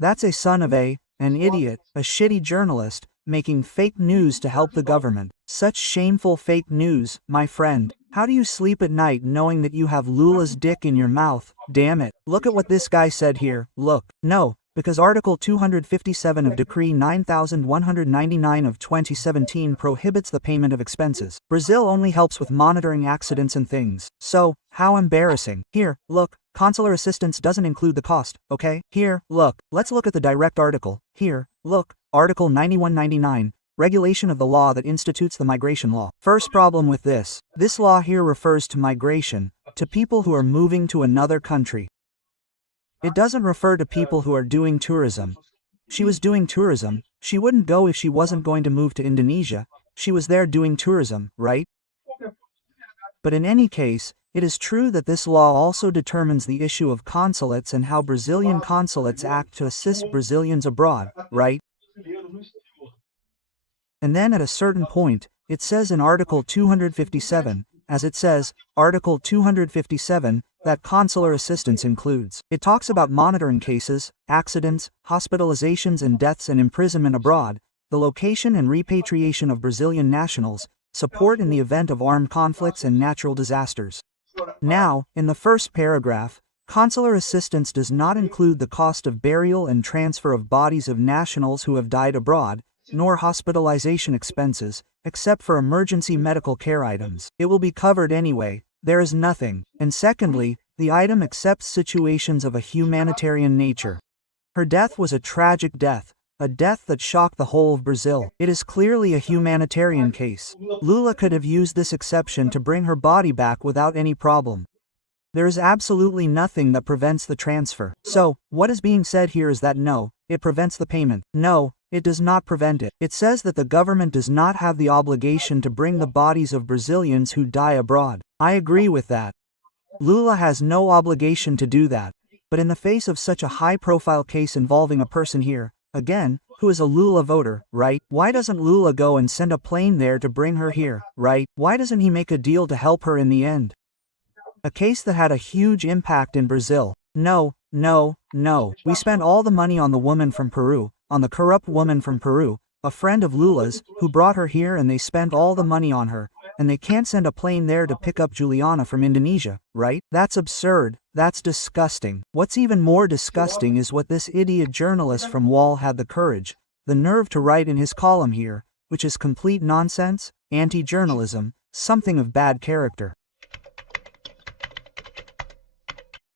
That's a son of an idiot, a shitty journalist, making fake news to help the government. Such shameful fake news, my friend. How do you sleep at night knowing that you have Lula's dick in your mouth? Damn it. Look at what this guy said here. Look. No. Because Article 257 of Decree 9199 of 2017 prohibits the payment of expenses. Brazil only helps with monitoring accidents and things. So, how embarrassing. Here, look, consular assistance doesn't include the cost, okay? Here, look, let's look at the direct article. Here, look, Article 9199. Regulation of the law that institutes the migration law. First problem with this law here refers to migration, to people who are moving to another country. It doesn't refer to people who are doing tourism. She was doing tourism. She wouldn't go if she wasn't going to move to Indonesia. She was there doing tourism, right? But in any case, it is true that this law also determines the issue of consulates and how Brazilian consulates act to assist Brazilians abroad, right? And then at a certain point, it says in Article 257, as it says, Article 257, that consular assistance includes. It talks about monitoring cases, accidents, hospitalizations and deaths and imprisonment abroad, the location and repatriation of Brazilian nationals, support in the event of armed conflicts and natural disasters. Now, in the first paragraph, consular assistance does not include the cost of burial and transfer of bodies of nationals who have died abroad, nor hospitalization expenses, except for emergency medical care items. It will be covered anyway. There is nothing. And secondly, the item accepts situations of a humanitarian nature. Her death was a tragic death, a death that shocked the whole of Brazil. It is clearly a humanitarian case. Lula could have used this exception to bring her body back without any problem. There is absolutely nothing that prevents the transfer. So, what is being said here is that no, it prevents the payment. No, it does not prevent it. It says that the government does not have the obligation to bring the bodies of Brazilians who die abroad. I agree with that. Lula has no obligation to do that. But in the face of such a high-profile case involving a person here, again, who is a Lula voter, right? Why doesn't Lula go and send a plane there to bring her here, right? Why doesn't he make a deal to help her in the end? A case that had a huge impact in Brazil. No, no, no. We spent all the money on the woman from Peru, on the corrupt woman from Peru, a friend of Lula's, who brought her here, and they spent all the money on her, and they can't send a plane there to pick up Juliana from Indonesia, right? That's absurd. That's disgusting. What's even more disgusting is what this idiot journalist from Wall had the courage, the nerve to write in his column here, which is complete nonsense, anti-journalism, something of bad character.